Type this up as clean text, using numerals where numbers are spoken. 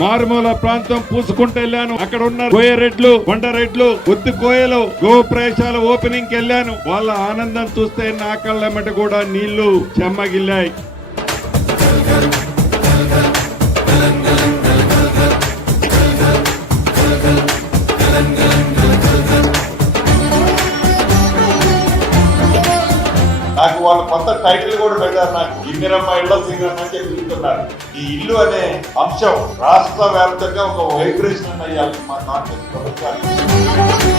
మారుమూల ప్రాంతం పూసుకుంటూ వెళ్ళాను. అక్కడ ఉన్న కోయ రెడ్లు, కొండ రెడ్లు, ఒత్తి కోయలు, గో ప్రదేశాల ఓపెనింగ్ కి వెళ్ళాను. వాళ్ళ ఆనందం చూస్తే నా కళ్ళెమ్మట కూడా నీళ్లు చెమ్మగిల్లాయి. నాకు వాళ్ళు కొత్త టైటిల్ కూడా పెట్టారు. నాకు ఇందిరమ్మ ఇళ్ల సింగర్ అని చెప్తున్నారు. ఈ ఇల్లు అనే అంశం రాష్ట్ర వ్యాప్తంగా ఒక వైబ్రేషన్ అయ్యాలి మా కాంగ్రెస్ ప్రభుత్వానికి.